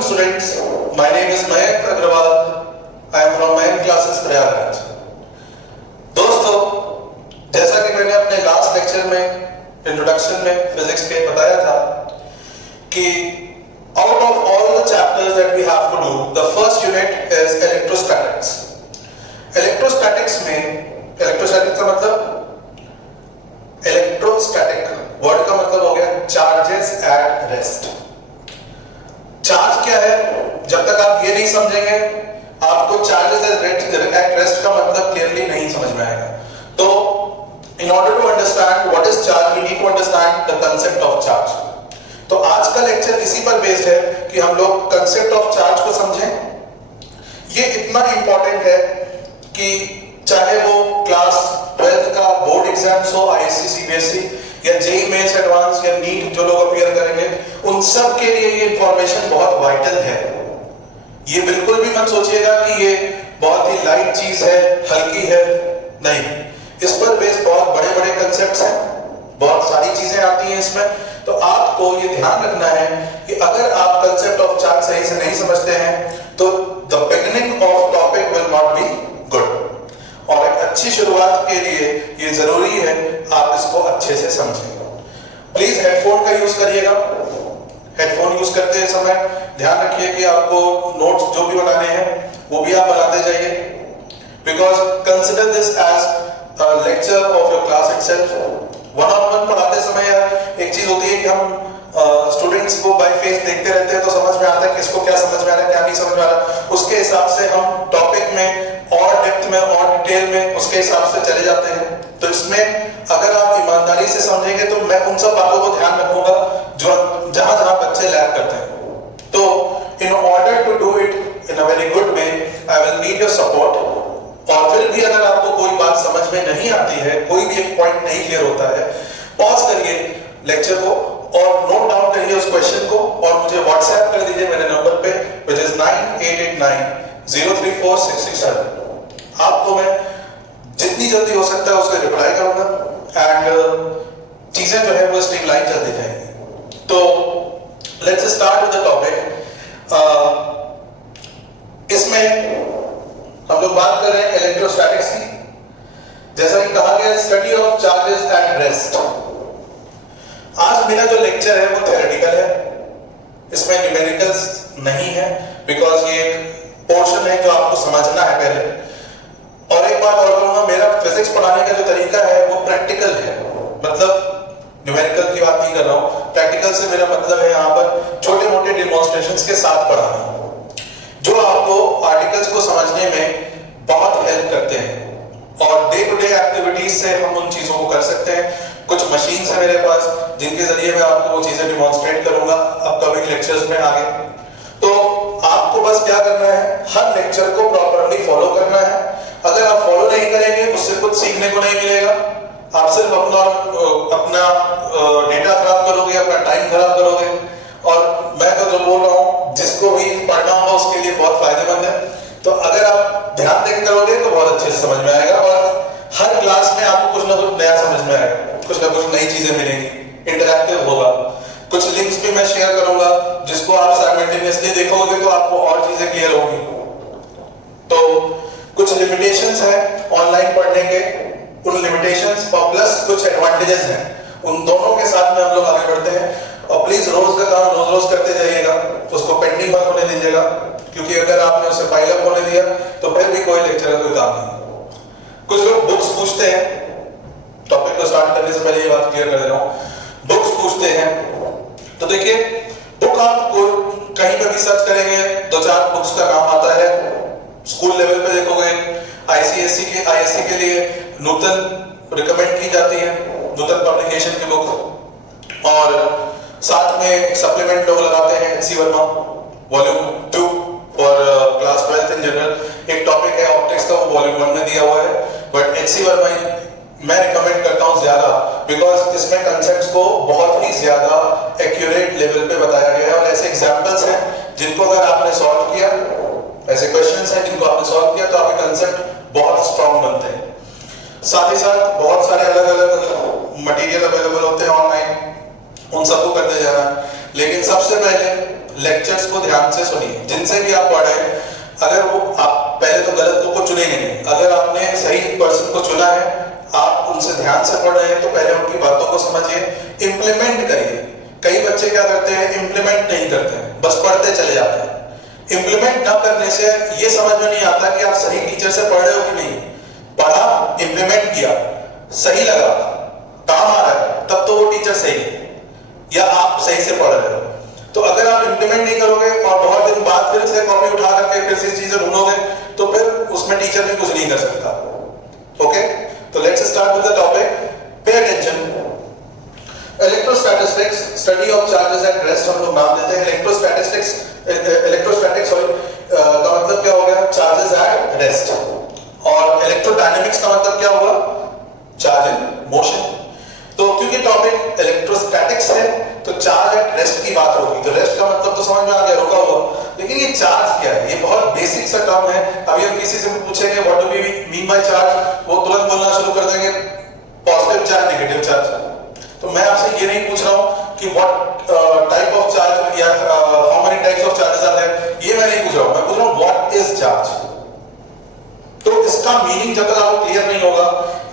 afternoon, students. My name is MAYANK SIR. I am from MAYANK classes Prayagraj. दोस्तों, जैसा कि मैंने अपने लास्ट लेक्चर में इंट्रोडक्शन में फिजिक्स के बताया था कि out of all the chapters that we have to do, the first unit is electrostatics. Electrostatics में electrostatics का मतलब electrostatic वर्ड का मतलब हो गया charges at rest। चार्ज क्या है? जब तक आप ये नहीं समझेंगे आपको चार्जेस एट रेस्ट का मतलब क्लियरली नहीं समझ में आएगा। तो in order to understand what is charge we need to understand the concept of charge. तो आज का लेक्चर इसी पर बेस्ड है कि हम लोग कांसेप्ट ऑफ चार्ज को समझें। ये इतना इंपॉर्टेंट है कि चाहे वो क्लास 12th का बोर्ड एग्जाम्स हो, आईएससी सीबीएसई या जेईई मेंस एडवांस या नीट जो लोग अपीयर करेंगे, उन सब के लिए ये इंफॉर्मेशन बहुत वाइटल है। ये बिल्कुल भी मत सोचिएगा कि ये बहुत ही लाइट चीज है, हल्की है, नहीं। इस पर बेस्ड बहुत बड़े बड़े कंसेप्ट्स हैं, बहुत सारी चीजें आती हैं इसमें। तो आपको ये ध्यान रखना है कि अगर आप कंसेप्ट ऑफ चार्ज सही से नहीं समझते हैं तो the beginning of topic will not be good. और एक अच्छी शुरुआत के लिए ये जरूरी है आप इसको अच्छे से समझें। प्लीज हेडफोन का यूज करिएगा। हेडफोन यूज करते समय ध्यान रखिए कि आपको नोट्स जो भी बनाने हैं वो भी आप बनाते जाइए, because consider this as lecture of your class itself. One on one पढ़ाते समय यार एक चीज होती है कि हम स्टूडेंट्स को बाय फेस देखते रहते हैं तो समझ में आता है किसको क्या समझ में आ रहा है, क्या नहीं समझ में आ रहा है। उसके हिसाब से हम टॉपिक में और डेप्थ में और डिटेल में उसके हिसाब से चले जाते हैं। तो इसमें अगर आप ईमानदारी से समझेंगे तो मैं उन सब बातों को ध्यान रखूंगा जो जहां जहां बच्चे लैग करते हैं। तो in order to do it in a very good way I will need your support. और फिर भी अगर आपको कोई बात समझ में नहीं आती है, कोई भी एक पॉइंट नहीं क्लियर होता है, पॉज करिए लेक्चर को और नोट डाउन करिए उस क्वेश्चन को और मुझे व्हाट्सएप कर दीजिए मेरे नंबर पे व्हिच इज 9889034667। आपको मैं जितनी जल्दी हो सकता है उसका रिप्लाई करूंगा एंड चीजें जो है वो स्ट्रीमलाइन चलती जाएंगी। तो let's start with the topic. इसमें हम लोग बात कर रहे हैं इलेक्ट्रोस्टैटिक्स की। जैसा कि कहा गया study of charges at rest. आज मेरा जो लेक्चर है वो थ्योरेटिकल है, इसमें न्यूमेरिकल्स नहीं है, बिकॉज ये एक पोर्शन है जो आपको समझना है पहले। और एक बात और कहूंगा, मेरा फिजिक्स पढ़ाने का जो तरीका है वो प्रैक्टिकल है, मतलब न्यूमेरिकल की बात नहीं कर रहा हूँ। प्रैक्टिकल से मेरा मतलब है यहाँ पर छोटे मोटे डिमॉन्स्ट्रेशंस के साथ पढ़ाना जो आपको आर्टिकल्स को समझने में बहुत हेल्प करते हैं। और डे टू डे एक्टिविटीज से हम उन चीजों को कर सकते हैं। कुछ मशीन्स है मेरे पास जिनके जरिए मैं आपको वो चीजें डिमॉन्स्ट्रेट करूंगा अपकमिंग लेक्चर्स में आगे। तो आपको बस क्या करना है, हर लेक्चर को प्रॉपर्ली फॉलो करना है। अगर आप फॉलो नहीं करेंगे उससे कुछ सीखने को नहीं मिलेगा। आप सिर्फ अपना डेटा खराब करोगे, अपना टाइम खराब करोगे। और मैं तो जो बोल रहा हूँ जिसको भी पढ़ना होगा उसके लिए बहुत फायदेमंद है। तो अगर आप ध्यान देकर करोगे तो बहुत अच्छे से समझ में आएगा और हर क्लास में आपको कुछ ना कुछ नया समझ में आएगा, कुछ ना कुछ नई चीजें मिलेंगी, इंटरैक्टिव होगा। कुछ लिंक्स भी मैं शेयर करूंगा जिसको आप साइमल्टेनियसली देखोगे तो आपको और चीजें क्लियर होंगी। तो कुछ लिमिटेशंस हैं ऑनलाइन पढ़ने के, उन लिमिटेशंस और प्लस कुछ एडवांटेजेस हैं, उन दोनों के साथ में हम लोग आगे बढ़ते हैं। और प्लीज रोज का काम रोज रोज करते जाइएगा, उसको पेंडिंग मत होने दीजिएगा, क्योंकि अगर आपने उसे फाइल अप होने दिया तो फिर भी कोई लेक्चर का कोई काम नहीं। कुछ लोग बुक्स पूछते हैं, टॉपिक को स्टार्ट करने से पहले ये बात क्लियर कर दे रहा हूँ। बुक्स पूछते हैं तो देखिए बुक आप कहीं पर भी सर्च करेंगे 2-4 बुक्स का नाम आता है। स्कूल लेवल पे देखोगे आईएससी के लिए नूतन रिकमेंड की जाती है, नूतन पब्लिकेशन की बुक। और साथ में एक सप्लीमेंट लोग लगाते हैं HC Verma volume 2 for class 12th in general. एक टॉपिक है ऑप्टिक्स का, वो वॉल्यूम 1 में दिया हुआ है, बट एचसी वर्मा मैं रिकमेंड करता हूं ज्यादा, बिकॉज इसमें कंसेप्ट्स को बहुत ही ज्यादा एक्यूरेट लेवल पे बताया गया है। और ऐसे एग्जांपल्स हैं जिनको अगर आपने सॉल्व किया, ऐसे क्वेश्चंस हैं जिनको आपने सॉल्व किया तो आपके कंसेप्ट बहुत स्ट्रांग बनते हैं। साथ ही साथ बहुत सारे अलग अलग मटेरियल अवेलेबल होते हैं ऑनलाइन, उन सबको करते जाना। लेकिन सबसे पहले लेक्चर्स को ध्यान से सुनिए, जिनसे भी आप पढ़े। अगर वो आप पहले तो गलत को चुनेंगे नहीं, अगर आपने सही पर्सन को चुना है, आप उनसे ध्यान से पढ़ रहे हैं, तो पहले उनकी बातों को समझिए, इंप्लीमेंट करिए। कई बच्चे क्या करते हैं, इंप्लीमेंट नहीं करते हैं, बस पढ़ते चले जाते हैं। इंप्लीमेंट न करने से ये समझ में नहीं आता कि आप सही टीचर से पढ़ रहे हो कि नहीं। पढ़ा, इंप्लीमेंट किया, सही लगा, काम आ रहा है, तब तो वो टीचर सही है, या आप सही से पढ़ रहे हो। तो अगर आप इंप्लीमेंट नहीं करोगे और बहुत दिन बाद फिर से कॉपी उठा करके फिर से चीजें ढूंढोगे, तो फिर उसमें टीचर भी कुछ नहीं कर सकता। ओके, तो let's start with the topic. Pay attention. Electrostatics, study of charges at rest हम लोग नाम देते हैं। इलेक्ट्रोस्टैटिक्स का मतलब क्या हो गया, चार्जेस एट रेस्ट। और इलेक्ट्रोडायनेमिक्स का मतलब क्या होगा, चार्ज इन मोशन। तो क्योंकि टॉपिक इलेक्ट्रोस्टैटिक्स है, तो चार्ज एट रेस्ट की बात होगी। तो रेस्ट का मतलब तो समझ में आ गया, रुका हुआ। लेकिन ये चार्ज क्या है, ये बहुत बेसिक सा टर्म है। अभी हम किसी से पूछेंगे what do we mean by charge, वो तुरंत बोलना शुरू कर देंगे पॉजिटिव चार्ज, नेगेटिव चार्ज। तो मैं आपसे ये नहीं पूछ रहा हूं कि व्हाट टाइप ऑफ चार्ज या how many types of charges are there, ये मैं नहीं पूछ रहा हूं। मैं पूछ रहा हूं व्हाट इज चार्ज। तो इसका मीनिंग जब तक आपको क्लियर नहीं होगा,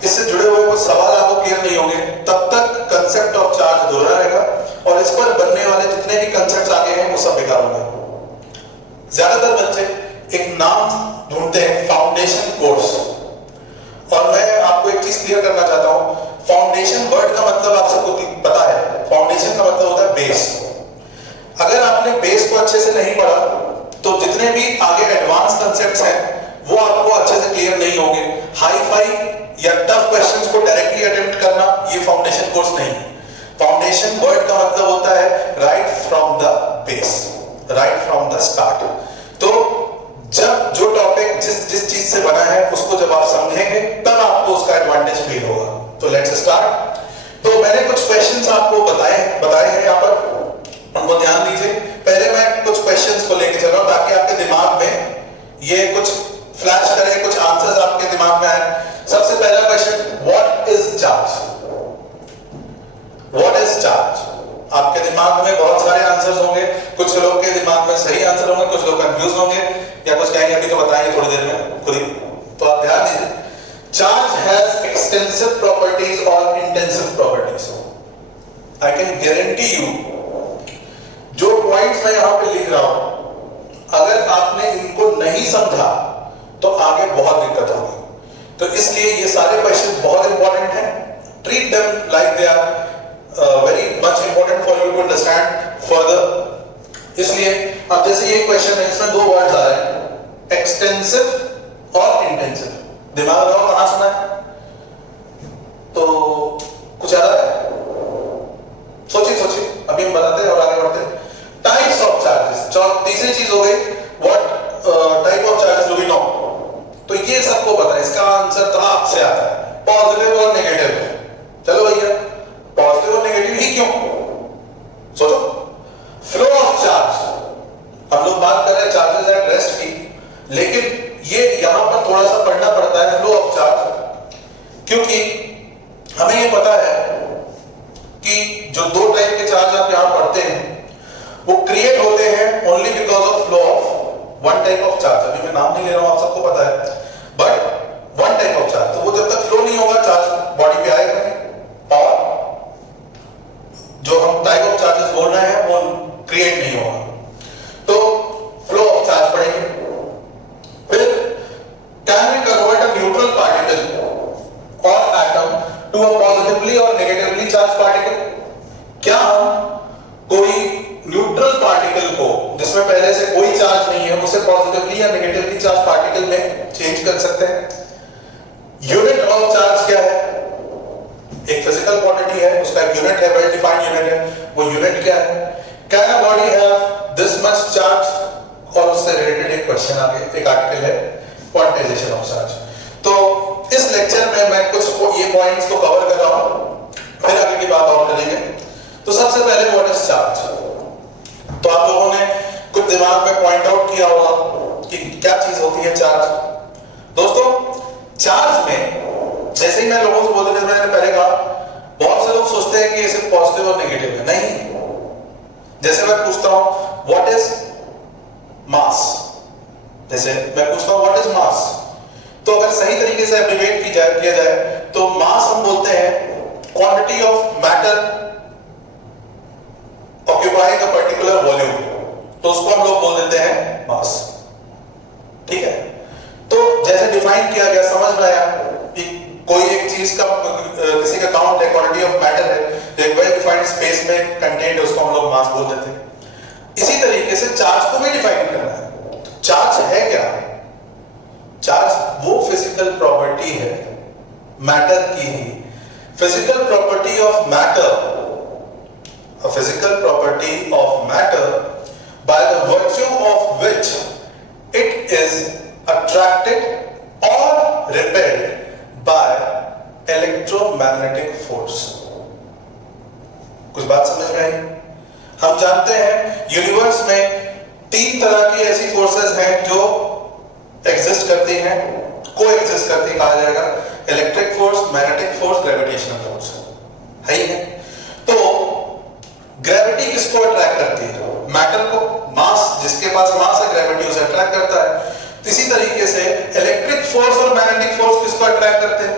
इससे जुड़े हुए कुछ सवाल आपको क्लियर नहीं होंगे, तब तक कंसेप्ट ऑफ चार्ज अधूरा रहेगा और इस पर बनने वाले जितने भी कंसेप्ट्स आगे हैं वो सब बेकार होंगे। ज्यादातर बच्चे एक नाम ढूंढते हैं, फाउंडेशन कोर्स। और मैं आपको एक चीज क्लियर करना चाहता हूं, फाउंडेशन वर्ड का मतलब आप सबको पता है। फाउंडेशन का मतलब होता है बेस। अगर आपने बेस को अच्छे से नहीं पढ़ा, तो जितने भी आगे एडवांस कंसेप्ट्स हैं वो आपको अच्छे से क्लियर नहीं होंगे। हाई फाई या टफ क्वेश्चंस को डायरेक्टली अटेम्प्ट करना, ये फाउंडेशन कोर्स नहीं है। फाउंडेशन वर्ड का मतलब होता है right from the base, right from the start. तो जब जो टॉपिक जिस चीज से बना है उसको जब आप समझेंगे, तब आपको उसका एडवांटेज फील होगा। तो लेट्स स्टार्ट। तो मैंने कुछ क्वेश्चंस आपको बताए हैं यहाँ पर, उनको ध्यान दीजिए। पहले मैं कुछ क्वेश्चंस को लेके चल रहा हूं ताकि आपके दिमाग में ये कुछ फ्लैश करे, कुछ आंसर्स आपके दिमाग में आए। सबसे पहला question, what is charge? What is charge? आपके दिमाग में बहुत सारे आंसर्स होंगे, कुछ लोग के दिमाग में सही आंसर होंगे, कुछ लोग कंफ्यूज होंगे, या कुछ कहेंगे अभी तो बताएंगे थोड़ी देर में खुद ही। तो आप ध्यान दीजिए, चार्ज हैज एक्सटेंसिव प्रॉपर्टीज और intensive properties. I can guarantee you, जो पॉइंट्स मैं यहां पे लिख रहा हूं, अगर आपने इनको नहीं समझा तो आगे बहुत दिक्कत होगी। तो इसलिए ये सारे क्वेश्चन बहुत इंपॉर्टेंट हैं। Treat them like they are very much important for you to understand further. इसलिए अब जैसे ये क्वेश्चन है, इसमें दो वर्ड्स आ रहे हैं, एक्सटेंसिव और इंटेंसिव। दिमाग लगाओ, कहां सुना है? तो कुछ याद है? सोचिए, अभी हम बताते हैं और आगे बढ़ते हैं। टाइप्स ऑफ चार्जेस, तीसरी चीज हो गई, what type of charges do we know. तो ये सबको पता है, इसका आंसर तलाक से आता है, पॉजिटिव और नेगेटिव। चलो भैया, पॉजिटिव और नेगेटिव ही क्यों? सोचो। फ्लो ऑफ चार्ज, हम लोग बात कर रहे हैं चार्जेस एट रेस्ट की, लेकिन ये यहां पर थोड़ा सा पढ़ना पड़ता है फ्लो ऑफ चार्ज, क्योंकि हमें ये पता है कि जो दो टाइप के चार्ज आप यहां पढ़ते हैं वो क्रिएट होते हैं only because of flow of one type of charge. अभी मैं नाम नहीं ले रहा हूं, आप सबको पता है, but one type of charge. तो वो जब तक फ्लो नहीं होगा, चार्ज बॉडी पे आएगा नहीं, और जो हम टाइप ऑफ चार्जेस बोल रहे हैं वो क्रिएट नहीं होगा। तो फ्लो ऑफ चार्ज पढ़ेंगे। फिर can we convert a neutral particle or atom to a positively or negatively charge particle? क्या हम कोई न्यूट्रल पार्टिकल को, जिसमें पहले से कोई चार्ज नहीं है, उसे पॉजिटिवली या नेगेटिवली चार्ज पार्टिकल में चेंज कर सकते हैं? यूनिट ऑफ चार्ज क्या है? एक फिजिकल क्वांटिटी है, उसका एक यूनिट है, वेल डिफाइंड यूनिट है, वो यूनिट क्या है? Can a body have this much charge? और उससे रिलेटेड एक क्वेश्चन आगे एक आर्टिकल है, क्वांटाइजेशन ऑफ चार्ज। तो इस लेक्चर में मैं कुछ ये पॉइंट्स को कवर कर रहा हूं, फिर आगे की बात और करेंगे। तो सबसे पहले व्हाट इज चार्ज? तो आप लोगों ने कुछ दिमाग में पॉइंट आउट किया होगा कि क्या चीज होती है चार्ज। दोस्तों, चार्ज में जैसे ही मैं लोगों से बोलते, जैसे मैंने पहले कहा, बहुत से लोग सोचते हैं कि ये सिर्फ पॉजिटिव और नेगेटिव है। नहीं, जैसे मैं पूछता हूं व्हाट इज मास, जैसे मैं पूछता हूं व्हाट इज मास, तो अगर सही तरीके से एब्रिविएट किया जाए तो मास हम बोलते हैं quantity of matter occupying a particular volume, तो उसको हम लोग बोल देते हैं मास। ठीक है, तो जैसे डिफाइन किया गया, समझ में आया कि कोई एक चीज का किसी का काउंट है, क्वांटिटी ऑफ मैटर है, एक वेल डिफाइंड स्पेस में कंटेंट है, उसको हम लोग मास बोल देते हैं। इसी तरीके से चार्ज को भी डिफाइन करना है। चार्ज है क्या? चार्ज वो फिजिकल प्रॉपर्टी है मैटर की ही, physical property of matter, a physical property of matter by the virtue of which it is attracted or repelled by electromagnetic force। कुछ बात समझ में आई? हम जानते हैं यूनिवर्स में 3 तरह की ऐसी फोर्सेस हैं जो एग्जिस्ट करती हैं, को एग्जिस्ट करती है, कहा जाएगा electric force, magnetic force, gravitational force, है ही है। तो ग्रेविटी किसको अट्रैक्ट करती है? मैटर को। मास, जिसके पास मास है, ग्रेविटी उसे अट्रैक्ट करता है। तो इसी तरीके से इलेक्ट्रिक फोर्स और मैग्नेटिक फोर्स किसको अट्रैक्ट करते हैं?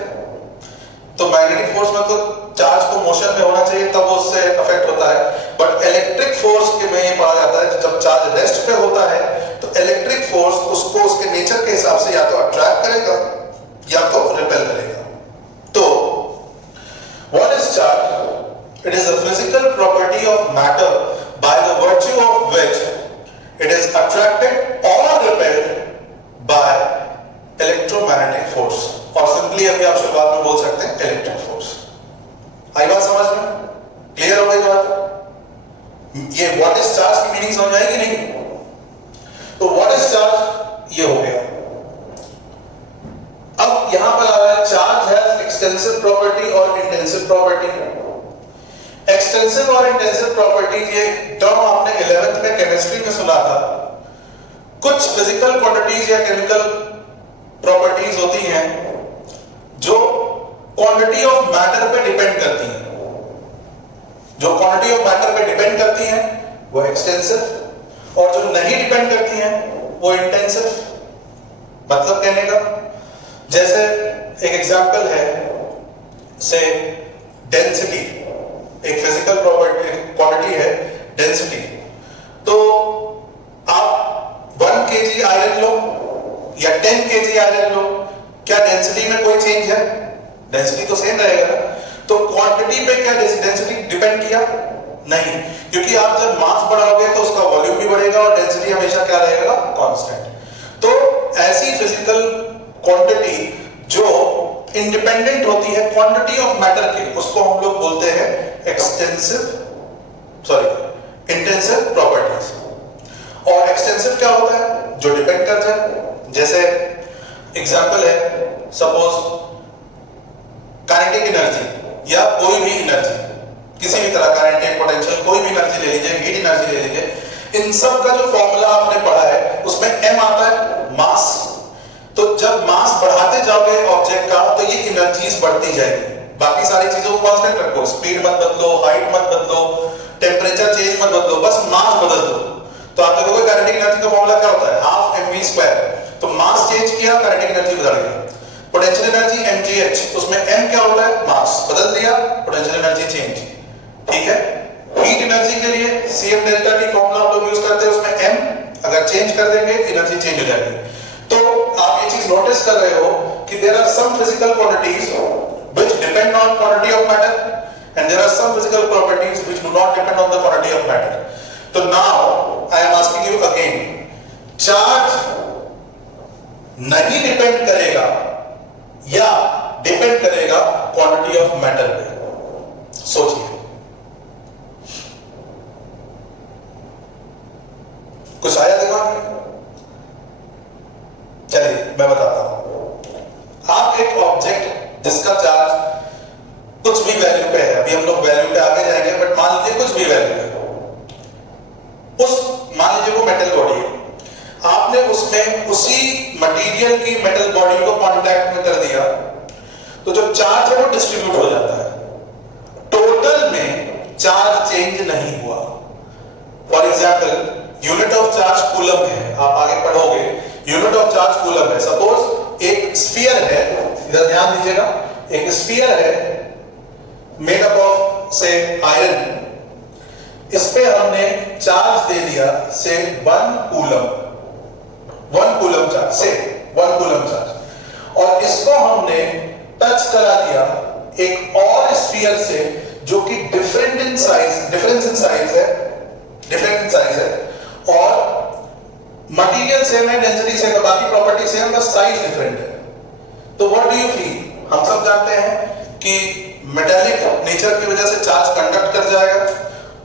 तो मैग्नेटिक फोर्स में तो चार्ज को मोशन में होना चाहिए तब वो उससे अफेक्ट होता है, बट इलेक्ट्रिक फोर्स के में ये पढ़ा जाता है जब चार्ज रेस्ट पे होता है तो इलेक्ट्रिक फोर्स उसको उसके नेचर के हिसाब से या तो अट्रैक्ट करेगा या तो रिपेल करेगा। तो what is charge? It is a physical property of matter by the virtue of which it is attracted or repelled by electromagnetic force, और सिंपली अभी आप शुरुआत में बोल सकते हैं इलेक्ट्रिक फोर्स। आई बात समझ में? क्लियर हो गई बात? ये व्हाट इज चार्ज की मीनिंग समझ आएगी नहीं? तो व्हाट इज चार्ज ये हो गया। अब यहां पर आ रहा है चार्ज हैज एक्सटेंसिव प्रॉपर्टी और इंटेंसिव प्रॉपर्टी। एक्सटेंसिव और इंटेंसिव प्रॉपर्टीज, ये टर्म आपने 11th में केमिस्ट्री में सुना था। कुछ फिजिकल क्वांटिटीज या केमिकल प्रॉपर्टीज होती हैं जो क्वांटिटी ऑफ मैटर पे डिपेंड करती हैं। जो क्वांटिटी ऑफ मैटर पे डिपेंड करती हैं वो एक्सटेंसिव, और जो नहीं डिपेंड करती हैं वो इंटेंसिव। मतलब कहने का, जैसे एक एग्जांपल है से डेंसिटी, एक फिजिकल प्रॉपर्टी क्वांटिटी है डेंसिटी। तो आप 1 kg आयरन लो या 10 kg आयरन लो, क्या डेंसिटी में कोई चेंज है? डेंसिटी तो सेम रहेगा ना। तो क्वांटिटी पे क्या डेंसिटी डिपेंड किया? नहीं, क्योंकि आप जब मास बढ़ाओगे तो उसका वॉल्यूम भी बढ़ेगा और डेंसिटी हमेशा क्या रहेगा? कांस्टेंट। तो ऐसी फिजिकल क्वांटिटी जो इंडिपेंडेंट होती है क्वांटिटी ऑफ मैटर के, उसको हम लोग बोलते हैं इंटेंसिव प्रॉपर्टीज। और एक्सटेंसिव क्या होता है? जो डिपेंड करता है। जैसे एग्जांपल है, सपोज काइनेटिक एनर्जी या कोई भी एनर्जी, किसी भी तरह काइनेटिक, पोटेंशियल, कोई भी एनर्जी ले लीजिए, हीट एनर्जी ले लीजिए, इन सब का जो फॉर्मूला आपने पढ़ा है उसमें m आता है, मास। तो जब मास बढ़ाते जाओगे ऑब्जेक्ट का तो ये एनर्जीज बढ़ती जाएगी। बाकी सारी चीजों को कांस्टेंट रखो, स्पीड मत बदलो, हाइट मत बदलो, टेम्परेचर चेंज मत बदलो, बस मास बदल दो। तो आप देखोगे काइनेटिक एनर्जी का फॉर्मूला क्या होता है? 12mv²। तो मास चेंज किया, काइनेटिक एनर्जी बदल गई। पोटेंशियल एनर्जी mgh, उसमें m क्या होता है? मास। बदल दिया, पोटेंशियल एनर्जी चेंज। ठीक है। हीट एनर्जी के लिए cm डेल्टा टी फॉर्मूला आप लोग यूज करते हैं, उसमें m अगर चेंज कर देंगे एनर्जी चेंज हो जाएगी। तो आप ये चीज नोटिस कर रहे हो कि there are some physical quantities which depend on quantity of matter and there are some physical properties which do not depend on the quantity of matter. So now I am asking you again, charge नहीं depend करेगा या depend करेगा quantity of matter पे? सोचिए। कुछ आया दिमाग में? चलिए मैं बताता हूं। आप एक ऑब्जेक्ट जिसका चार्ज कुछ भी वैल्यू पे है, अभी हम लोग वैल्यू पे आगे जाएंगे, बट मान लीजिए कुछ भी वैल्यू है, मान लीजिए वो मेटल बॉडी है, आपने उसमें उसी मटेरियल की मेटल बॉडी को कांटेक्ट में कर दिया तो जो चार्ज है वो डिस्ट्रीब्यूट हो जाता है। टोटल में चार्ज चेंज नहीं हुआ, example unit of charge coulomb है, आप आगे पढ़ोगे यूनिट ऑफ चार्ज कूलम है। सपोज एक स्फीयर है, इधर ध्यान दीजिएगा, एक स्फीयर है मेड अप ऑफ से आयरन, इस पे हमने चार्ज दे दिया से 1 कूलम चार्ज से 1 कूलम चार्ज, और इसको हमने टच करा दिया एक और स्फीयर से जो कि डिफरेंस इन साइज है और मटेरियल सेम है, डेंसिटी सेम है, बाकी प्रॉपर्टी सेम, बस साइज डिफरेंट है। तो व्हाट डू यू फील? हम सब जानते हैं कि मेटालिक नेचर की वजह से चार्ज कंडक्ट कर जाएगा,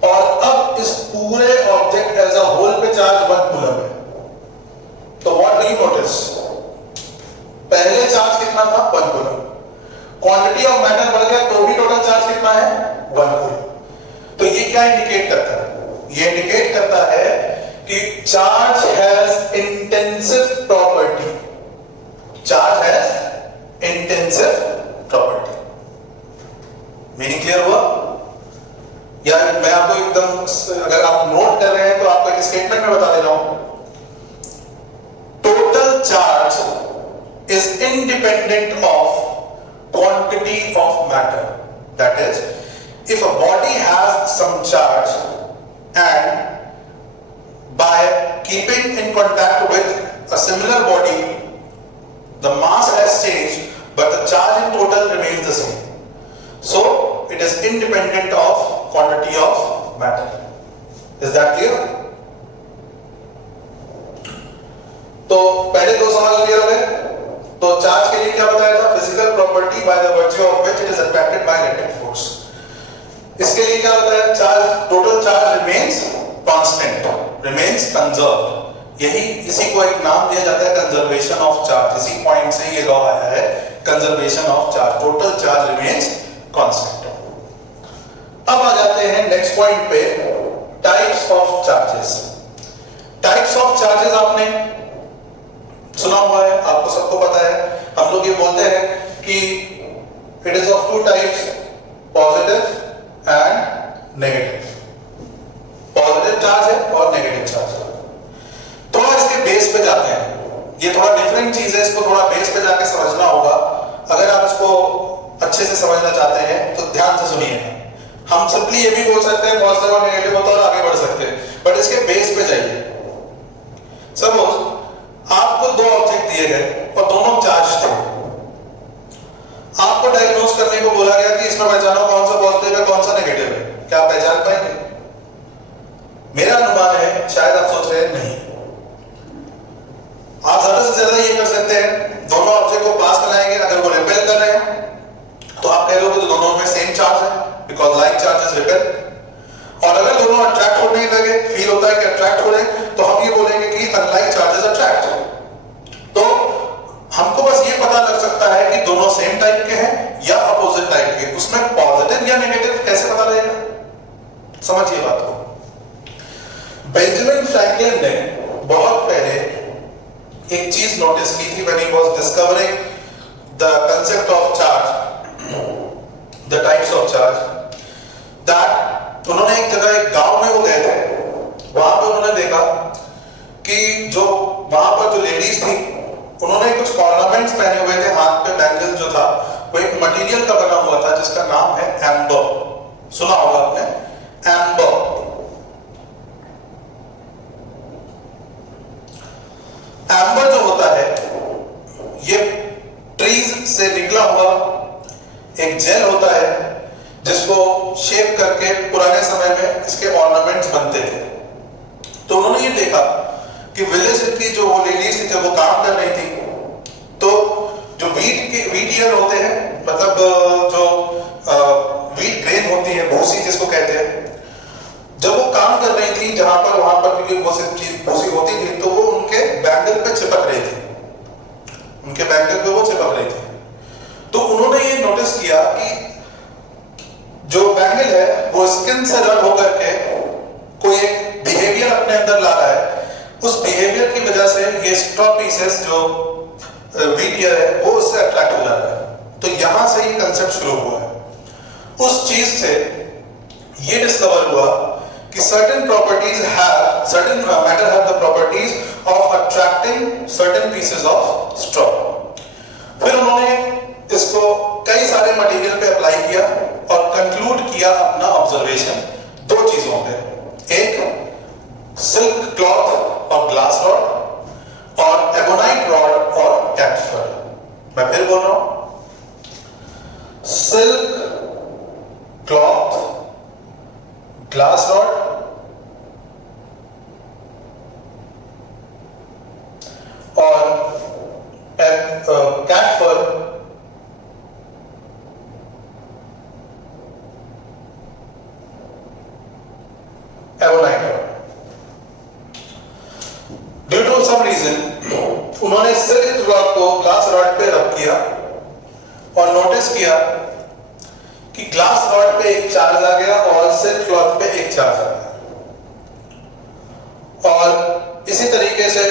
और अब इस पूरे ऑब्जेक्ट एज अ होल पे चार्ज 1 कूलम है। तो व्हाट डू यू नोटिस? पहले चार्ज कितना था? 1 कूलम। क्वांटिटी ऑफ मैटर बढ़ गया तो भी टोटल चार्ज कितना है? 1 कूलम। तो ये क्या इंडिकेट करता है? ये इंडिकेट करता है कि charge has intensive property. Charge has intensive property. Meaning clear हुआ? या मैं आपको एकदम, अगर आप नोट कर रहे हैं तो आपको एक स्टेटमेंट में बता दे रहा हूं, total charge is independent of quantity of matter. That is, if a body has some charge and by keeping in contact with a similar body, the mass has changed but the charge in total remains the same. So it is independent of quantity of matter. Is that clear? तो पहले 2 सवाल clear हो गए। तो charge के लिए क्या बताया था? Physical property by the virtue of which it is attracted by electric force. इसके लिए क्या बताया? Charge, total charge remains constant, remains conserved. यही, इसी को एक नाम दिया जाता है कंजर्वेशन ऑफ चार्ज। इसी पॉइंट से ये लॉ आया है, conservation of charge, total charge remains constant. अब आ जाते हैं नेक्स्ट पॉइंट पे, types of charges. Types of charges आपने सुना हुआ है, आपको सबको पता है। हम लोग ये बोलते हैं कि it is of 2 types, positive and negative. Positive charge है और नेगेटिव चार्ज है। थोड़ा इसके बेस पे जाते हैं, ये थोड़ा डिफरेंट चीज है, इसको थोड़ा बेस पे जाके समझना होगा। अगर आप इसको अच्छे से समझना चाहते हैं तो ध्यान से सुनिए। हम सिंपली ये भी बोल सकते हैं पॉजिटिव और नेगेटिव होता है और आगे बढ़ सकते हैं, बट इसके बेस पे जाइए। सपोज आपको 2 ऑब्जेक्ट दिए गए और दोनों चार्ज थे। आपको डायग्नोज करने को बोला गया कि इसमें पहचानो कौन सा पॉजिटिव है कौन सा नेगेटिव है। क्या आप पहचान पाएंगे? मेरा अनुमान है शायद आप सोच रहे हैं नहीं। आप ज्यादा से ज्यादा ये कर सकते हैं, दोनों ऑब्जेक्ट को पास बनाएंगे, अगर वो रिपेल कर रहे हैं तो आप कह लोगे तो दोनों में सेम चार्ज है, बिकॉज लाइक चार्जेस रिपेल। और अगर दोनों अट्रैक्ट होने लगे, फील होता है कि अट्रैक्ट हो रहे हैं, तो हम ये बोलेंगे कि अनलाइक चार्जेस अट्रैक्ट। तो हमको बस ये पता लग सकता है कि दोनों सेम टाइप के हैं या अपोजिट टाइप के। उसमें पॉजिटिव या नेगेटिव कैसे पता लगेगा? समझिए बात को। बेंजामिन फ्रैंकलिन ने बहुत पहले एक चीज नोटिस की थी, when he was discovering the concept of charge, the types of charge, that उन्होंने एक जगह, एक गांव में वो गए थे, वहां पर उन्होंने देखा कि जो वहां पर जो लेडीज थी उन्होंने कुछ ऑर्नामेंट्स पहने हुए थे, हाथ पे बैंगल जो था वो एक मटेरियल का बना हुआ था जिसका नाम है एम्बर। सुना होगा आपने, एम्बर। एम्बर जो होता है ये ट्रीज से निकला हुआ एक जेल होता है जिसको शेप करके पुराने समय में इसके ऑर्नामेंट्स बनते थे। तो उन्होंने ये देखा कि विलेज की जो वो लेडीज थी, जब वो काम कर रही थी, तो जो वीट ईयर होते हैं, मतलब जो वीट ग्रेन होती है, भूसी जिसको कहते हैं, जब वो काम कर रही थी जहां पर, वहां पर क्योंकि भूसी होती थी, तो वो उनके बैंगल पे चिपक रही थी, उनके बैंगल पे वो चिपक रही थी। तो उन्होंने ये नोटिस किया कि जो बैंगल है वो स्किन से रब होकर के कोई एक बिहेवियर अपने अंदर ला रहा है। उस बिहेवियर की वजह से ये स्ट्रॉ पीसेस जो वीट ईयर है वो उससे अट्रैक्ट हो जाता है। तो यहां से ये कंसेप्ट शुरू हुआ है। उस चीज से ये डिस्कवर हुआ कि certain matter have the properties of attracting certain pieces of straw। फिर उन्होंने इसको कई सारे मटेरियल पे अप्लाई किया और कंक्लूड किया अपना ऑब्जर्वेशन दो चीजों पे, एक सिल्क क्लॉथ और ग्लास रॉड और एबोनाइट रॉड और कैटफर। मैं फिर बोल रहा हूं, सिल्क क्लॉथ, ग्लास रॉड और cat fur ebonite rod. Due to some reason उन्होंने सिल्क क्लॉथ को ग्लास रॉड पे रब किया और नोटिस किया कि ग्लास रॉड पे एक चार्ज आ गया और सिल्क क्लॉथ पे एक चार्ज आ गया, और इसी तरीके से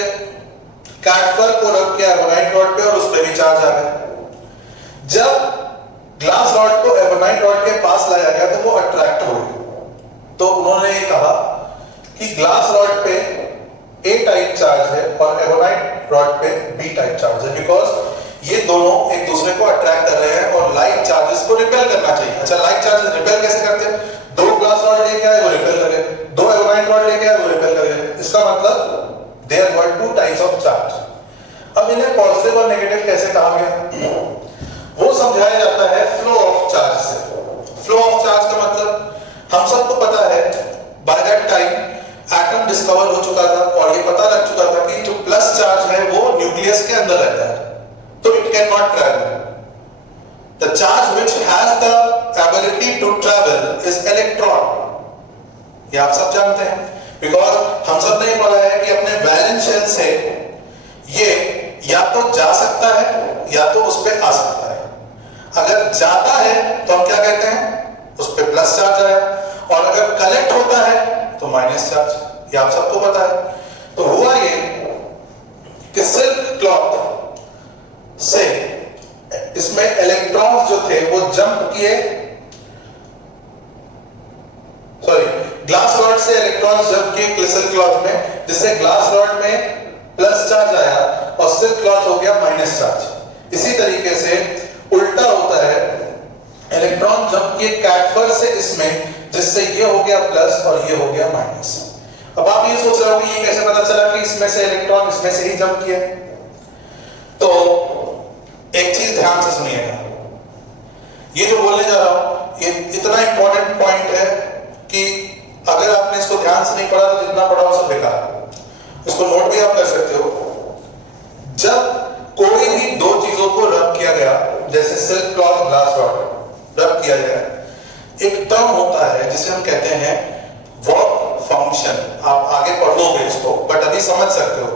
कैटफर को रब किया एबोनाइट रॉड पे और उस पे भी चार्ज आ गया। जब ग्लास रॉड को एबोनाइट रॉड के पास लाया गया तो वो अट्रैक्ट हो गई। तो उन्होंने ये कहा कि ग्लास रॉड पे ए टाइप चार्ज है और एबोनाइट रॉड पे बी टाइप चार्ज है, बिकॉज ये दोनों एक दूसरे को अट्रैक्ट कर रहे हैं और लाइट चार्जेस को रिपेल करना चाहिए। अच्छा, लाइट चार्जेस रिपेल कैसे करते हैं? दो ग्लास रॉड लेके आए वो रिपेल करे, दो एबोनाइट रॉड लेके आए वो रिपेल करे। इसका मतलब there were two types of charge. अब इन्हें पॉजिटिव और नेगेटिव कैसे कहा गया? वो समझाया जाता है फ्लो ऑफ चार्ज से। फ्लो ऑफ चार्ज का मतलब हम सबको पता है, by that time atom discover हो चुका था और ये पता लग चुका था कि जो प्लस चार्ज है वो न्यूक्लियस के अंदर रहता है, तो it can not travel. The charge which has the ability to travel is electron. ये आप सब जानते हैं, बिकॉज हम सब ने पढ़ा है कि अपने वैलेंस शेल से ये या तो जा सकता है या तो उस पर आ सकता है। अगर जाता है तो हम क्या कहते हैं? उस पर प्लस चार्ज आया, और अगर कलेक्ट होता है तो माइनस चार्ज। ये आप सबको पता है। तो हुआ ये कि सिल्क क्लॉथ से इसमें इलेक्ट्रॉन्स जो थे वो जंप किए, सॉरी, ग्लास रॉड से इलेक्ट्रॉन्स जंप किए सिल्क क्लॉथ में, जिससे ग्लास रॉड में प्लस चार्ज आया और सिल्क क्लॉथ हो गया माइनस चार्ज। इसी तरीके से उल्टा होता है, इलेक्ट्रॉन जंप किए कैटफर से इसमें, जिससे ये हो गया प्लस और ये हो गया माइनस। अब आप ये सोच रहे हो कि ये कैसे पता चला कि इसमें से इलेक्ट्रॉन इसमें से ही जंप किया? तो एक चीज ध्यान से सुनिएगा, ये जो बोलने जा रहा हूं ये इतना इंपॉर्टेंट पॉइंट है कि अगर आपने इसको ध्यान से नहीं पढ़ा तो जितना पढ़ा वो सब बेकार है। इसको नोट भी आप कर सकते हो। जब कोई भी दो चीजों को रब किया गया, जैसे सिल्क क्लॉथ ग्लास रॉड रब किया गया, एक टर्म होता है जिसे हम कहते हैं वर्क फंक्शन। आप आगे पढ़ोगे इसको, बट अभी समझ सकते हो।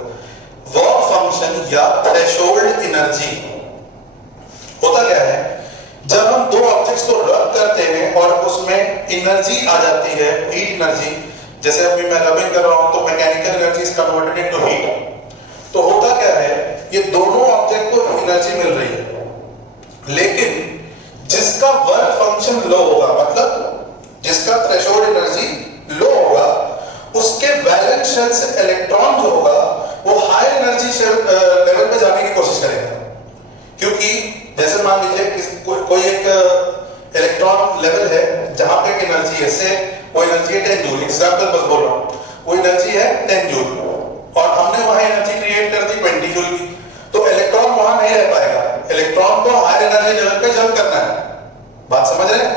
वर्क फंक्शन या थ्रेशोल्ड एनर्जी होता क्या है? जब हम दो ऑब्जेक्ट्स को रब करते हैं और उसमें एनर्जी आ जाती है, हीट एनर्जी, जैसे अभी मैं रबिंग कर रहा हूं तो mechanical energy is converted into heat. तो होता क्या है, ये दोनों ऑब्जेक्ट को एनर्जी मिल रही है, लेकिन जिसका वर्क फंक्शन लो होगा, मतलब जिसका थ्रेशोल्ड एनर्जी लो होगा, उसके वैलेंस शेल से इलेक्ट्रॉन जो होगा वो हाई एनर्जी लेवल पे जाने की कोशिश करेगा। क्योंकि जैसे मान लीजिए कोई एक इलेक्ट्रॉन लेवल है जहां पे एनर्जी है, से वो एनर्जी है 10 जूल, एग्जांपल बस बोल रहा हूं, वो एनर्जी है 10 जूल और हमने वहां एनर्जी क्रिएट कर दी 20 जूल की, तो इलेक्ट्रॉन वहां नहीं रह पाएगा। इलेक्ट्रॉन को हाई एनर्जी लेवल पे जंप करना है। बात समझ रहे हैं?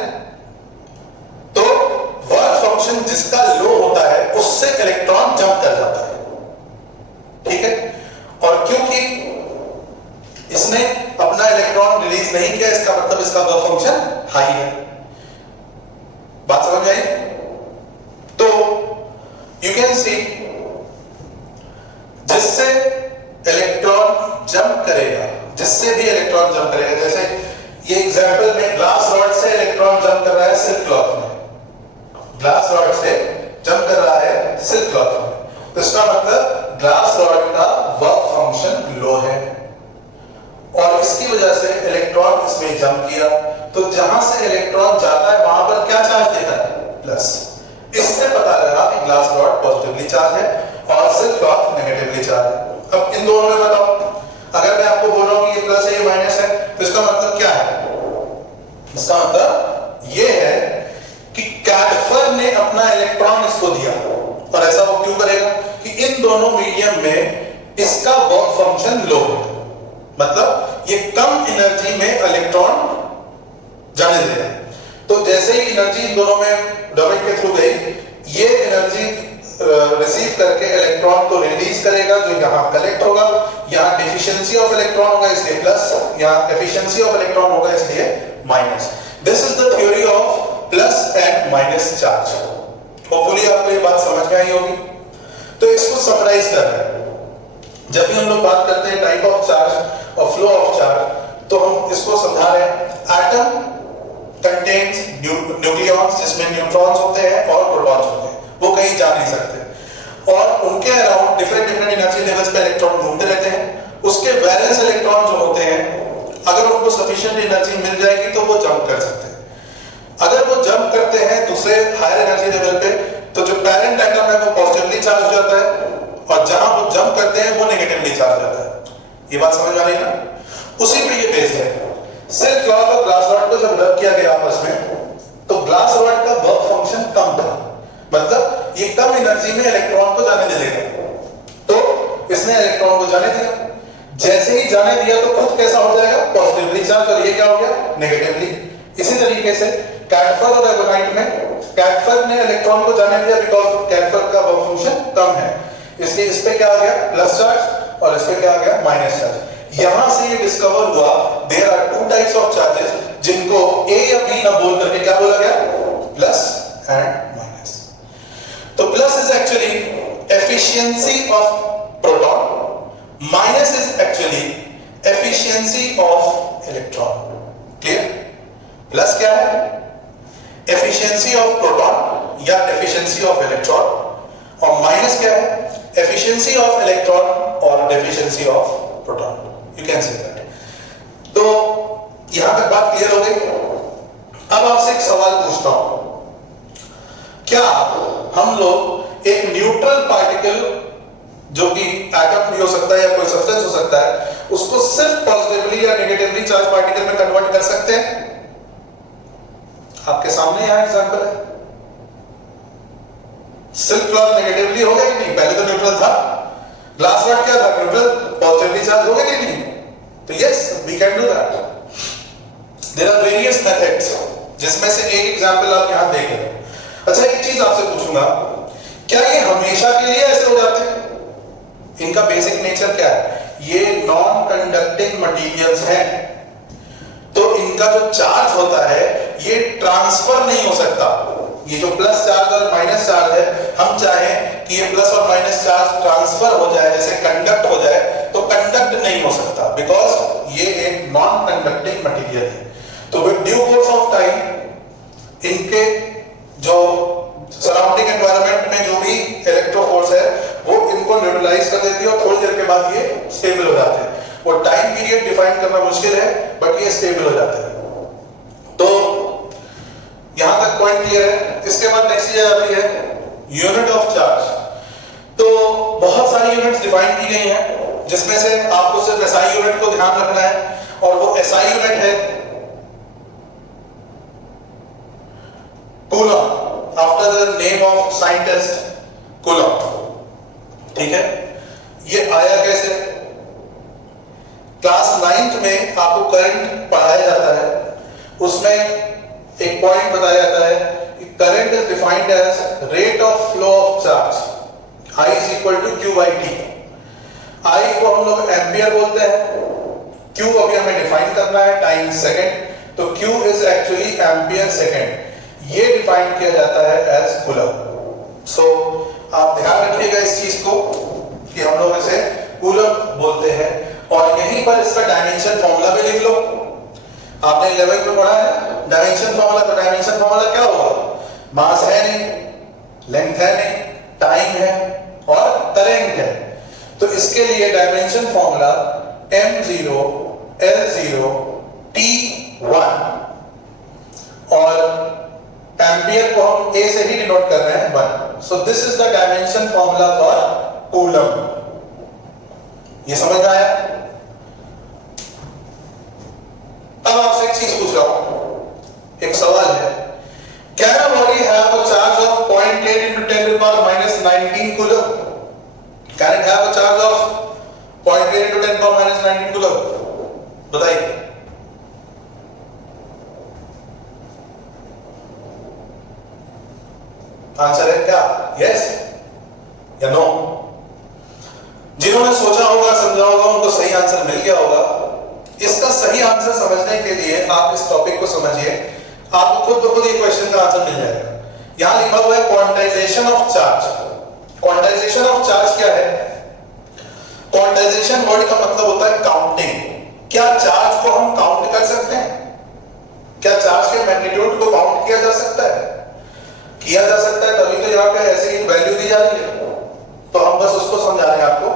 तो वर्क फंक्शन जिसका लो होता है उससे इलेक्ट्रॉन जंप कर जाता है, ठीक है? और क्योंकि इसने अपना इलेक्ट्रॉन रिलीज नहीं किया, इसका मतलब इसका वर्क फंक्शन हाई है। बात समझ आई? तो यू कैन सी, जिससे इलेक्ट्रॉन जंप करेगा, जिससे भी इलेक्ट्रॉन जंप करेगा, जैसे ये एग्जांपल में ग्लास रॉड से इलेक्ट्रॉन जंप कर रहा है सिल्क क्लॉथ में, ग्लास रॉड से जंप कर रहा है सिल्क क्लॉथ में, तो इसका मतलब ग्लास रॉड का वर्क फंक्शन लो है और इसकी वजह से इलेक्ट्रॉन इसमें जंप किया, तो जहां से इलेक्ट्रॉन जाता है वहां पर क्या चार्ज देता है? प्लस। इससे पता लगा मीडियम में इसका वर्क फंक्शन लो है, मतलब ये कम एनर्जी में इलेक्ट्रॉन जाने दे रहे हैं। तो जैसे ही एनर्जी इन दोनों में डोमेन के थ्रू गई, ये एनर्जी रिसीव करके इलेक्ट्रॉन को रिलीज करेगा, जो यहाँ कलेक्ट होगा। यहाँ डिफिशियंसी ऑफ इलेक्ट्रॉन होगा इसलिए प्लस, यहाँ एफिशिएंसी ऑफ इलेक्ट्रॉन होगा इसलिए minus. This is the theory of plus and minus charge. Hopefully आपको ये बात समझ में आई होगी। तो इसको समराइज कर रहे हैं। जब भी हम लोग बात करते हैं टाइप ऑफ चार्ज और फ्लो ऑफ चार्ज, तो हम इसको समझा रहे हैं। एटम कंटेन्स न्यूक्लियॉन्स, जिसमें न्यूट्रॉन्स होते हैं और प्रोटॉन्स होते हैं, वो कहीं जा नहीं सकते, और उनके around different different energy levels पे इलेक्ट्रॉन घूमते रहते हैं। उसके वैलेंस इलेक्ट्रॉन जो होते हैं, अगर उनको सफिशिएंट एनर्जी मिल जाएगी तो वो जंप कर सकते हैं। अगर वो जंप करते हैं दूसरे हायर एनर्जी लेवल पे, तो जो पेरेंट एटम है वो पॉजिटिवली चार्ज हो जाता है, और जहां वो जंप करते हैं वो नेगेटिवली चार्ज हो जाता है। ये बात समझ में आ रही है ना? उसी पे ये बेस्ड है। सिल्क क्लॉथ और ग्लास रॉड को जब रब किया गया आपस में, तो ग्लास रॉड का वर्क फंक्शन कम था, मतलब ये कम एनर्जी में इलेक्ट्रॉन को जाने दे देगा। तो इसने इलेक्ट्रॉन को जाने दिया। जैसे ही जाने दिया तो खुद कैसा हो जाएगा? पॉजिटिवली चार्ज, और ये क्या हो गया? नेगेटिवली। इसी तरीके से कैडफर और एगोनाइट में, कैडफर ने इलेक्ट्रॉन को जाने दिया बिकॉज कैडफर का वर्क फंक्शन कम है, इसलिए इस पे क्या आ गया? प्लस चार्ज, और इस पे क्या आ गया? Minus charge. यहां से ये डिस्कवर हुआ there are two types of charges, जिनको ए या बी ना बोल करके क्या बोला गया? Plus and minus. तो plus is actually efficiency of proton, minus is actually efficiency of electron. Clear? Plus क्या है? एफिशिएंसी ऑफ प्रोटॉन या एफिशिएंसी ऑफ इलेक्ट्रॉन, और माइनस क्या है? एफिशिएंसी ऑफ इलेक्ट्रॉन और deficiency of proton. You can say that. तो यहां तक बात क्लियर हो गई। अब आपसे एक सवाल पूछता हूं, क्या हम लोग एक न्यूट्रल पार्टिकल, जो कि एटम भी हो सकता है या कोई सब्सटेंस हो सकता है, उसको सिर्फ पॉजिटिवली या नेगेटिवली चार्ज पार्टिकल में कन्वर्ट कर सकते हैं? आपके सामने यहां एग्जांपल है। सिल्क क्लॉथ नेगेटिवली हो गया कि नहीं? पहले तो न्यूट्रल था। ग्लास रॉड क्या था? न्यूट्रल, पॉजिटिवली चार्ज हो गया कि नहीं? तो yes, we can do that. There are various methods, जिसमें से एक एग्जांपल आप यहां देख रहे हैं। अच्छा, एक चीज आपसे पूछूंगा, क्या ये हमेशा के लिए ऐसे हो जाते हैं? इनका बेसिक नेचर क्या है? ये नॉन कंडक्टिंग मटेरियल्स हैं, तो इनका जो चार्ज होता है ये ट्रांसफर नहीं हो सकता। ये जो प्लस चार्ज और माइनस चार्ज है, हम चाहें कि ये प्लस और माइनस चार्ज ट्रांसफर हो जाए, जैसे कंडक्ट हो जाए, तो कंडक्ट नहीं हो सकता, बिकॉज ये एक नॉन कंडक्टिंग मटेरियल है। तो with due course of time इनके जो सराउंडिंग एनवायरनमेंट में जो भी इलेक्ट्रो फोर्स है वो इनको न्यूट्रलाइज कर देती है, और थोड़ी देर के बाद ये स्टेबल हो जाते हैं। वो टाइम पीरियड डिफाइन करना मुश्किल है, बट ये स्टेबल हो जाते हैं। तो यहां तक पॉइंट क्लियर है। इसके बाद नेक्स्ट चीज आती है यूनिट ऑफ चार्ज। तो बहुत सारी यूनिट्स डिफाइन की गई हैं, जिसमें से आपको सिर्फ एसआई यूनिट को ध्यान रखना है, और वो एसआई यूनिट है coulomb, after the name of scientist coulomb. ठीक है? ये आया कैसे? क्लास 9th में आपको करंट पढ़ाया जाता है, उसमें एक पॉइंट बताया जाता है कि current is defined as rate of flow of charge, I is equal to Q by T। I को हम लोग एम्पियर बोलते हैं, Q अभी हमें डिफाइन करना है टाइम सेकंड, तो Q is actually ampere second. ये डिफाइन किया जाता है एज कूलम। सो आप ध्यान रखिएगा इस चीज को कि हम लोग इसे कूलम बोलते हैं, और यहीं पर इसका डायमेंशन फॉर्मूला भी लिख लो। आपने 11th में पढ़ा है डायमेंशन फॉर्मूला। तो डायमेंशन फॉर्मूला क्या होगा? मास है नहीं, लेंथ है नहीं, टाइम है और तरंग है। तो इसके लिए dimension formula m0 l0 t1, और एम्पियर को हम a से ही डिनोट कर रहे हैं 1। So this is the dimension formula for coulomb. ये समझ में आया? अब आपसे एक चीज पूछ रहा हूं, एक सवाल है, can a body have a charge of 0.8 into 10 to the power minus 19 coulomb? Can it have 0.8 into 10 power minus 19 coulomb. बताइए आंसर है क्या, यस या नो? जिन्होंने सोचा होगा, समझा होगा, उनको सही आंसर मिल गया होगा। इसका सही आंसर समझने के लिए आप इस टॉपिक को समझिए, आपको खुद ब खुद ये क्वेश्चन का आंसर मिल जाएगा। यहां लिखा हुआ है quantization of charge. Quantization of charge क्या है? क्वांटाइजेशन वर्ड का मतलब होता है काउंटिंग। क्या चार्ज को हम काउंट कर सकते हैं? क्या चार्ज के मैग्नीट्यूड को काउंट किया जा सकता है? किया जा सकता है, तभी तो यहाँ पे ऐसे ही वैल्यू दी जा रही है। तो हम बस उसको समझा रहे हैं आपको।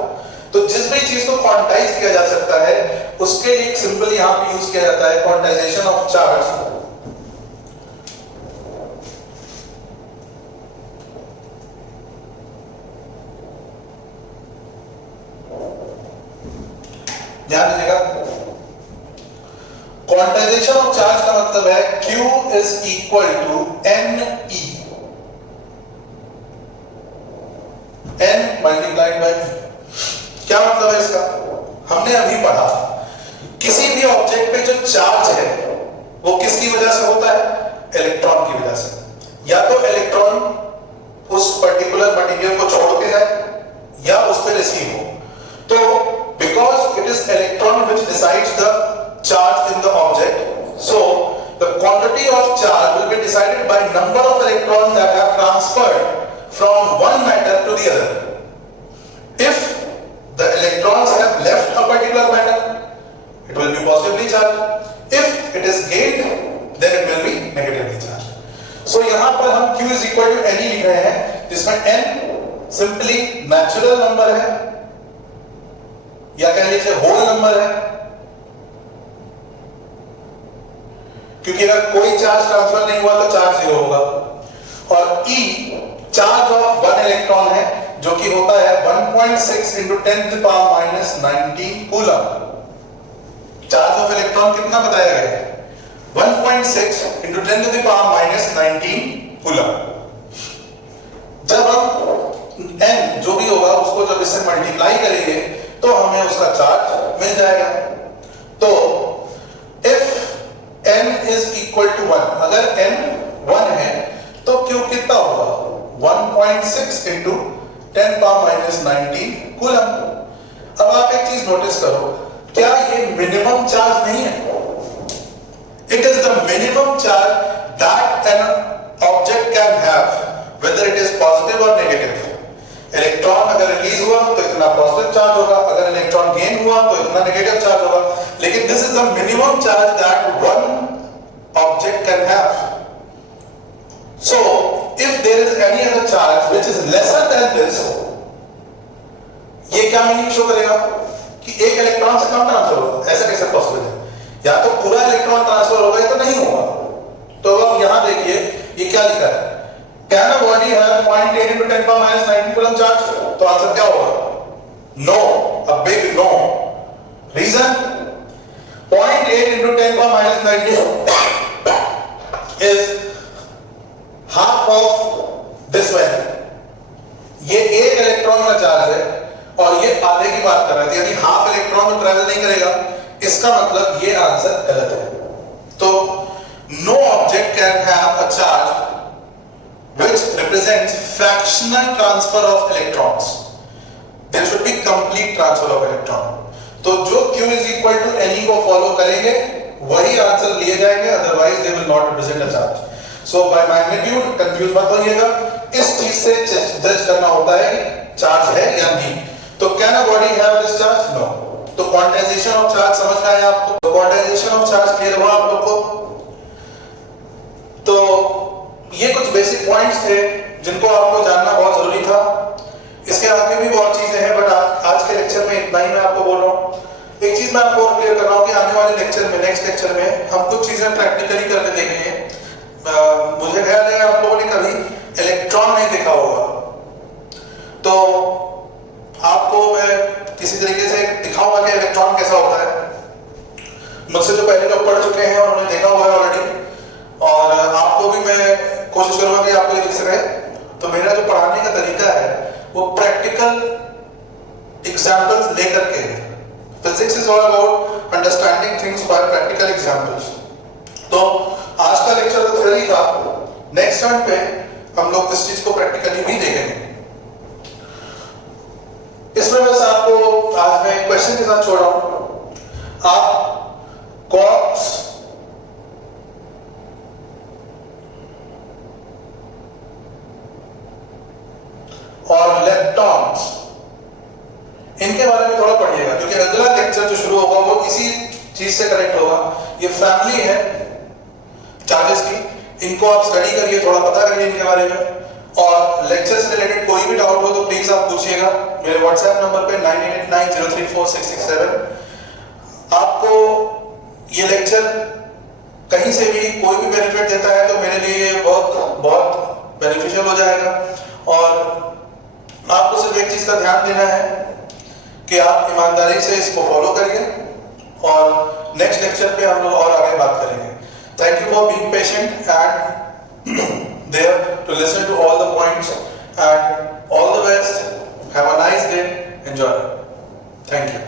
तो जिस भी चीज को क्वांटाइज किया जा सकता है उसके लिए एक सिंबल यहां पे यूज किया जाता है, क्वांटाइजेशन ऑफ चार्ज। ध्यान दीजिएगा, क्वांटाइजेशन ऑफ चार्ज का मतलब है Q is equal to NE, N multiplied by V। क्या मतलब है इसका? हमने अभी पढ़ा किसी भी ऑब्जेक्ट पे जो चार्ज है वो किसकी वजह से होता है? इलेक्ट्रॉन की वजह से। या तो इलेक्ट्रॉन उस पर्टिकुलर मटेरियल को छोड़ के जाए या उस पर रिसीव हो। तो because it is electron which decides the charge in the object, so the quantity of charge will be decided by number of electrons that have transferred from one matter to the other. If the electrons have left a particular matter, it will be positively charged. If it is gained, then it will be negatively charged. So यहाँ पर हम Q is equal to NE लिख रहे हैं, जिसमें N simply natural number है या कह लीजिए whole number है, क्योंकि अगर कोई चार्ज ट्रांसफर नहीं हुआ तो चार्ज 0 होगा। और E चार्ज ऑफ 1 इलेक्ट्रॉन है जो कि होता है 1.6 into 10 to the power minus 19 coulomb. Charge of electron कितना बताया गया है? 1.6 into 10 to the power minus 19 coulomb. जब हम n जो भी होगा उसको जब इससे मल्टीप्लाई करेंगे तो हमें उसका चार्ज मिल जाएगा। तो if n is equal to 1, अगर n 1 है तो Q कितना होगा? 1.6 into 10 power minus 19 कूलम। अब आप एक चीज नोटिस करो, क्या ये मिनिमम चार्ज नहीं है? It is the minimum charge that an object can have, whether it is positive और नेगेटिव। इलेक्ट्रॉन अगर रिलीज हुआ तो इतना पॉजिटिव चार्ज होगा, अगर इलेक्ट्रॉन गेन हुआ तो इतना नेगेटिव चार्ज होगा। लेकिन this is the minimum charge that one object can have. So, if there is any other charge which is lesser than this, ये क्या मीनिंग शो करेगा कि एक इलेक्ट्रॉन से कम ट्रांसफर होगा? ऐसा कैसे पॉसिबल है? या तो पूरा इलेक्ट्रॉन ट्रांसफर होगा या तो नहीं होगा। तो अब यहां देखिए ये क्या लिखा है, can a body have 0.8 into 10 power minus 19 coulomb charge? तो आंसर क्या होगा? No, a big no. Reason, 0.8 into 10 power minus 19 is half of this value. ये एक इलेक्ट्रॉन का चार्ज है और ये आधे की बात कर रहा है, यानी हाफ इलेक्ट्रॉन तो ट्रैवल नहीं करेगा। इसका मतलब ये आंसर गलत है। तो no object can have a charge which represents fractional transfer of electrons. There should be complete transfer of electron. तो जो Q is equal to NE को फॉलो करेंगे वही आंसर लिए जाएंगे, otherwise they will not represent a charge. So by magnitude confuse मत होइएगा, इस चीज से जज करना होता है कि चार्ज है या नहीं। तो can a body have this charge? No. तो क्वांटाइजेशन ऑफ चार्ज समझ में आया आपको? तो क्वांटाइजेशन ऑफ चार्ज क्लियर हुआ आप लोग को? तो ये कुछ बेसिक पॉइंट्स थे जिनको आपको जानना बहुत जरूरी था। इसके आगे भी बहुत चीजें हैं, बट आज के लेक्चर में इतना ही मैं आपको बोल रहा हूँ। एक चीज मैं आपको क्लियर कर रहा हूँ कि आने वाले लेक्चर में, नेक्स्ट लेक्चर में हम कुछ चीजें प्रैक्टिकली करके देखेंगे। मुझे ख्याल है आप लोगों ने कभी इलेक्ट्रॉन नहीं देखा होगा, तो आपको मैं किसी तरीके से दिखाऊंगा कि इलेक्ट्रॉन कैसा होता है। मुझसे जो पहले लोग पढ़ चुके हैं उन्होंने देखा हुआ है ऑलरेडी, और आपको भी मैं कोशिश करूंगा कि आपको ये दिख सके। तो मेरा जो पढ़ाने का तरीका है वो प्रैक्टिकल एग्जाम्पल्स लेकर के, physics is all about understanding things by practical examples. तो आज का लेक्चर तो थ्योरी था, नेक्स्ट टर्न पे हम लोग इस चीज को प्रैक्टिकली भी देखेंगे। इसमें बस आपको आज मैं एक क्वेश्चन के साथ छोड़ रहा हूं। आप क्वार्क्स और इलेक्ट्रॉन्स इनके बारे में थोड़ा पढ़िएगा, क्योंकि अगला लेक्चर जो शुरू होगा वो इसी चीज से कनेक्ट होगा। ये फैमिली है चार्जेस की, इनको आप स्टडी करिए, थोड़ा पता करिए इनके बारे में, और लेक्चर से रिलेटेड कोई भी डाउट हो तो प्लीज आप पूछिएगा मेरे व्हाट्सएप नंबर पे 9889034667। आपको ये लेक्चर कहीं से भी कोई भी बेनिफिट देता है तो मेरे लिए ये बहुत बहुत बेनिफिशियल हो जाएगा। और आपको सिर्फ एक चीज का ध्यान देना है कि आप ईमानदारी से इसको फॉलो करिए, और नेक्स्ट लेक्चर पे हम लोग और आगे बात करेंगे। Thank you for being patient and there to listen to all the points, and all the best, have a nice day, enjoy, thank you.